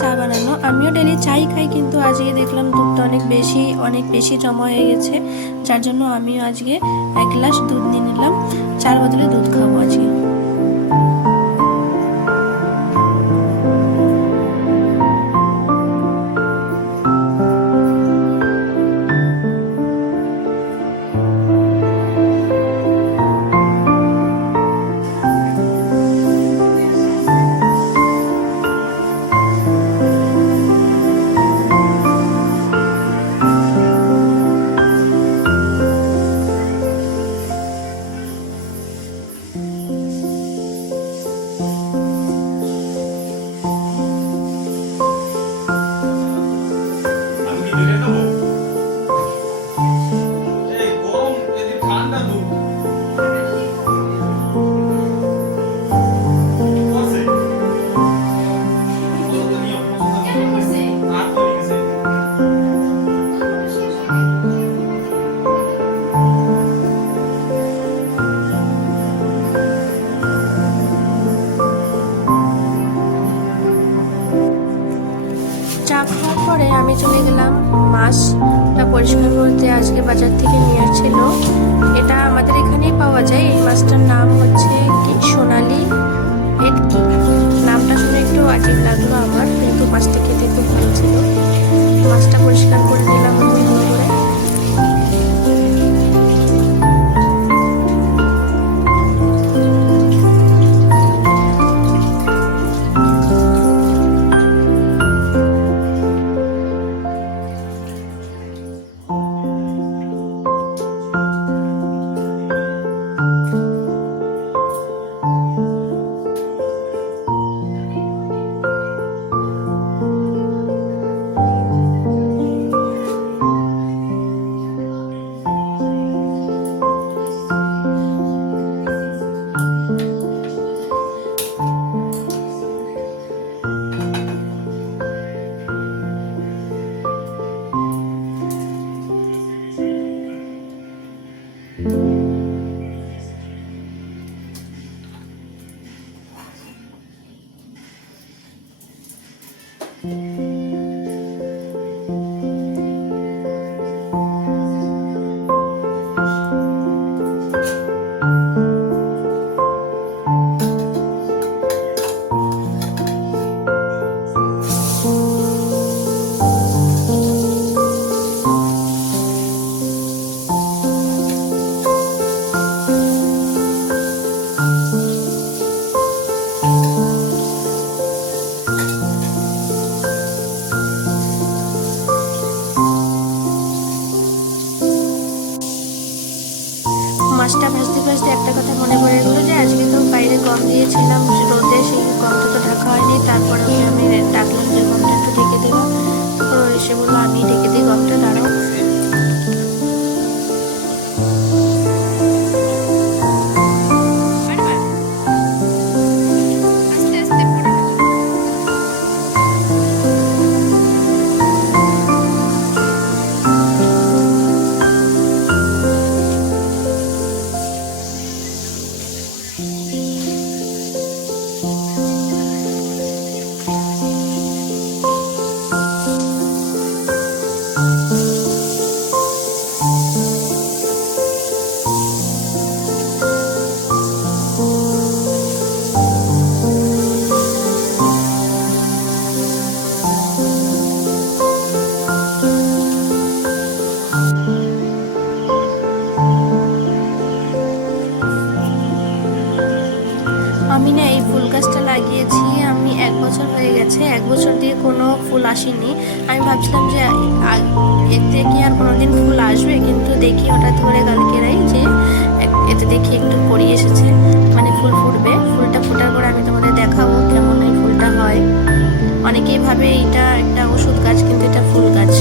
চা বানানো। আমিও ডেলি চাই খাই, কিন্তু আজকে দেখলাম দুধটা অনেক বেশি জমা হয়ে গেছে, যার জন্য আমিও আজকে 1 গ্লাস দুধ নিয়ে নিলাম। চার বদলে দুধ খাবো আজকে। চা খাওয়ার পরে আমি চলে গেলাম মাছটা পরিষ্কার করতে। আজকে বাজার থেকে নিয়ে আসছিল, এটা আমাদের এখানেই পাওয়া যায়। এই মাছটার নাম হচ্ছে কি সোনালি ভেটকি। নামটা শুনে একটু আজীব লাগলো আমার, কিন্তু মাছটা খেতে খুব ভালো ছিল। মাছটা পরিষ্কার করে নিলাম ভালো করে। মাছটা ভাজতে ভাজতে একটা কথা মনে পড়ে গেলো যে আজকে তো বাইরে গম দিয়েছিলাম রোদে, সেই গমটা তো ঢাকা হয়নি। তারপরে আমি ডাকলাম যে গমটা একটু ঢেকে দিলাম। তো এসে বললো আমি ঢেকে দিই গমটা, দাঁড়াও। আমি না এই ফুল গাছটা লাগিয়েছি, আমি 1 বছর হয়ে গেছে। 1 বছর দিয়ে কোনো ফুল আসেনি। আমি ভাবছিলাম যে এতে কি আর কোনোদিন ফুল আসবে, কিন্তু দেখি হঠাৎ করে কালকেরাই যে এতে দেখি একটু কড়ি এসেছে, মানে ফুল ফুটবে। ফুলটা ফোটার পরে আমি তোমাদের দেখাবো কেমন এই ফুলটা হয়। অনেকেই ভাবে এটা একটা ওষুধ গাছ, কিন্তু এটা ফুল গাছ।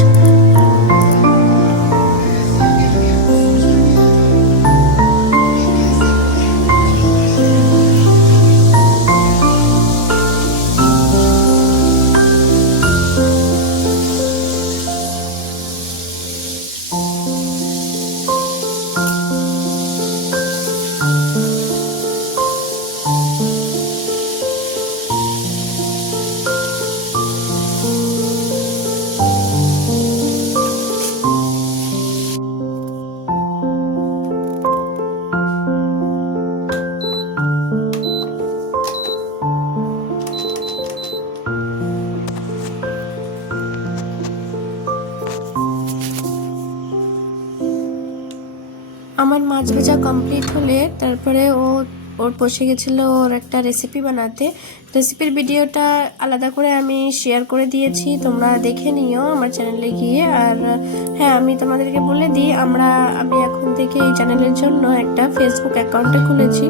আমার মাছ ভাজা কমপ্লিট হলে তারপরে ওর বসে গেছিলো ওর একটা রেসিপি বানাতে। রেসিপির ভিডিওটা আলাদা করে আমি শেয়ার করে দিয়েছি, তোমরা দেখে নিও আমার চ্যানেলে গিয়ে। আর হ্যাঁ, আমি তোমাদেরকে বলে দিই, আমি এখন থেকে এই চ্যানেলের জন্য একটা ফেসবুক অ্যাকাউন্টে খুলেছি।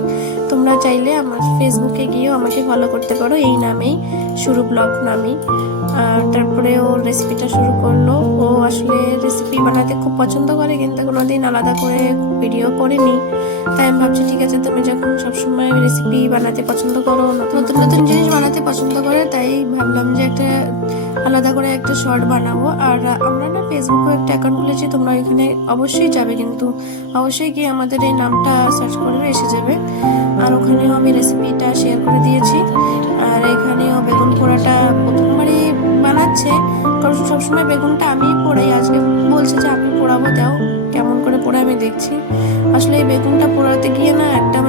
তোমরা চাইলে আমার ফেসবুকে গিয়েও আমাকে ফলো করতে পারো, এই নামেই, শুরু ব্লগ নামেই। তারপরে ও রেসিপিটা শুরু করলো। ও আসলে রেসিপি বানাতে খুব পছন্দ করে, কিন্তু কোনোদিন আলাদা করে ভিডিও করেনি। তাই আমি ভাবছি ঠিক আছে, তুমি যখন সবসময় রেসিপি বানাতে পছন্দ করো, নতুন নতুন জিনিস বানাতে পছন্দ করে, তাই ভাবলাম যে একটা আলাদা করে একটা শর্ট বানাবো। আর আমরা না ফেসবুকে একটা অ্যাকাউন্ট খুলেছি, তোমরা এখানে অবশ্যই যাবে, কিন্তু অবশ্যই গিয়ে আমাদের এই নামটা সার্চ করবে, এসে যাবে। আর ওখানেও আমি রেসিপিটা শেয়ার করে দিয়েছি। আর এখানেও বেগুন পোড়াটা প্রথমবারই বানাচ্ছে, কারণ সবসময় বেগুনটা আমি পোড়াই। আজকে বলছে যে আমি পোড়াবো, দাও কেমন করে পোড়া আমি দেখছি। আসলে এই বেগুনটা পোড়াতে গিয়ে না একটা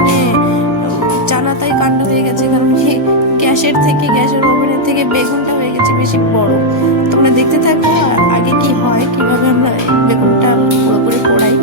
জানাতাই কাণ্ড হয়ে গেছে, কারণ কি গ্যাসের ওভেনের থেকে বেগুনটা হয়ে গেছে বেশি বড়। তোমরা দেখতে থাকো আগে কি হয়, কিভাবে আমরা বেগুনটা পুরোপুরি পোড়াই।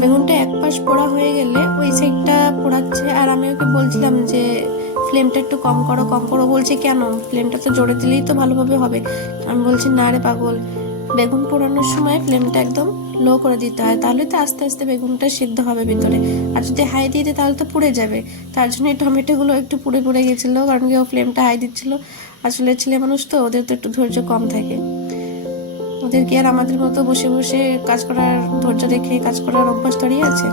বেগুনটা এক পাশ পোড়া হয়ে গেলে ওই সাইডটা পোড়াচ্ছে। আর আমি ওকে বলছিলাম যে ফ্লেমটা একটু কম করো। বলছে কেন, ফ্লেমটা তো জোরে দিলেই তো ভালোভাবে হবে। আমি বলছি না রে পাগল, বেগুন পোড়ানোর সময় ফ্লেমটা একদম লো করে দিতে হয়, তাহলে তো আস্তে আস্তে বেগুনটা সিদ্ধ হবে ভিতরে। আর যদি হাই দিয়ে দিই তাহলে তো পুড়ে যাবে। তার জন্য এই টমেটোগুলো একটু পুড়ে গেছিলো, কারণ কি ও ফ্লেমটা হাই দিচ্ছিল। আসলে ছেলে মানুষ তো, ওদের তো একটু ধৈর্য কম থাকে। ওদের কি আর আমাদের মতো বসে বসে কাজ করার ধৈর্য রেখে কাজ করার অভ্যাস তৈরি আছে?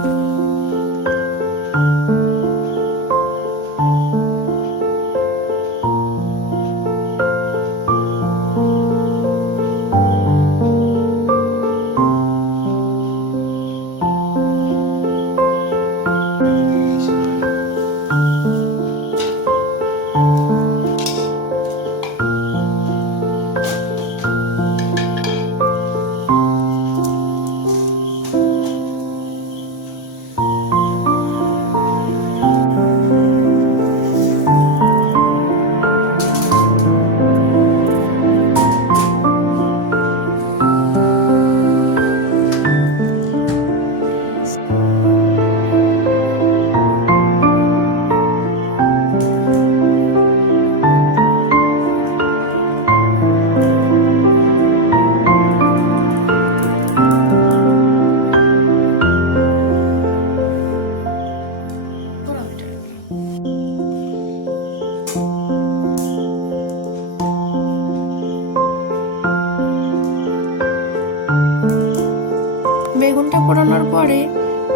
বেগুনটা পোড়ানোর পরে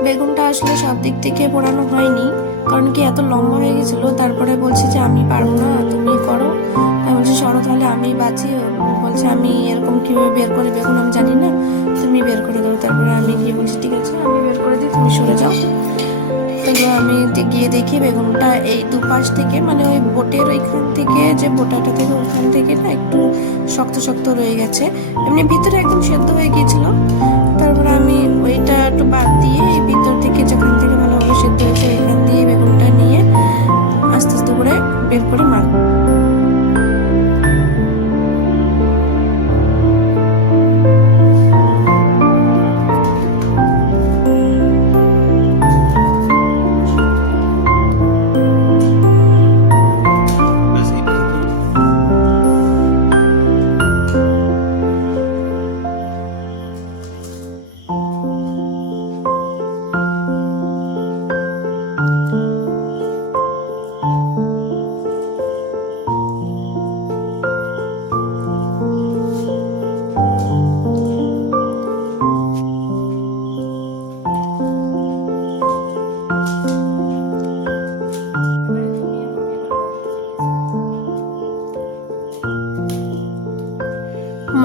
বেগুনটা আসলে সব দিক থেকে পোড়ানো হয়নি, কারণ কি এত লম্বা হয়ে গেছিলো। তারপরে বলছি যে আমি পারবো না, তুমি করো। আমি বলছি সরো তাহলে আমি বাঁচি। বলছে আমি এরকম কিভাবে বের করে বেগুন আমি জানি না, তুমি বের করে দাও। তারপরে আমি গিয়ে বলছি ঠিক আছে আমি বের করে দিই, তুমি সরে যাও। তারপর আমি গিয়ে দেখি বেগুনটা এই দুপাশ থেকে, ওই বোটের ওইখান থেকে, যে বোটাটা থেকে ওখান থেকে না একটু শক্ত রয়ে গেছে। এমনি ভিতরে একদম সেদ্ধ হয়ে গিয়েছিল। তো তারপরে আমি ওইটা একটু বাদ দিয়ে এই ভিতর থেকে যেখান থেকে ভালোভাবে সিদ্ধ হয়েছে এখান দিয়ে বেগুনটা নিয়ে আস্তে আস্তে করে বের করে মাখ।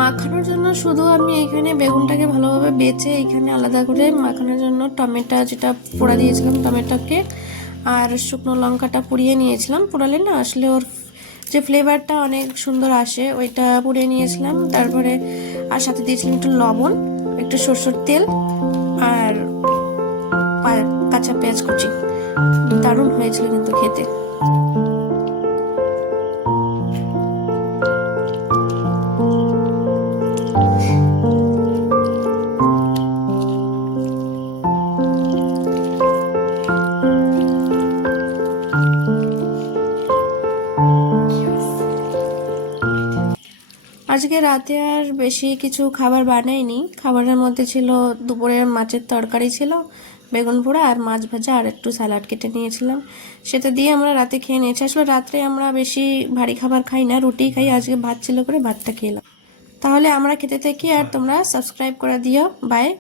মাখানোর জন্য শুধু আমি এখানে বেগুনটাকে ভালোভাবে বেছে এখানে আলাদা করে মাখানোর জন্য টমেটো যেটা পোড়া দিয়েছিলাম টমেটোকে আর শুকনো লঙ্কাটা পুড়িয়ে নিয়েছিলাম। পোড়ালে না আসলে ওর যে ফ্লেভারটা অনেক সুন্দর আসে, ওইটা পুড়িয়ে নিয়েছিলাম। তারপরে আর সাথে দিয়েছিলাম একটু লবণ, একটু সরষের তেল আর কাঁচা পেঁয়াজ কুচি। দারুণ হয়েছিল কিন্তু খেতে। আজকে রাতে আর বেশি কিছু খাবার বানাইনি। খাবারের মধ্যে ছিল দুপুরের মাছের তরকারি ছিল, বেগুন পোড়া আর মাছ ভাজা আর একটু স্যালাড কেটে নিয়েছিলাম, সেটা দিয়ে আমরা রাতে খেয়ে নিয়েছি। আসলে রাত্রে আমরা বেশি ভারী খাবার খাই না, রুটি খাই। আজকে ভাত ছিল করে ভাতটা খেলাম। তাহলে আমরা খেতে থাকি আর তোমরা সাবস্ক্রাইব করে দিও। বাই।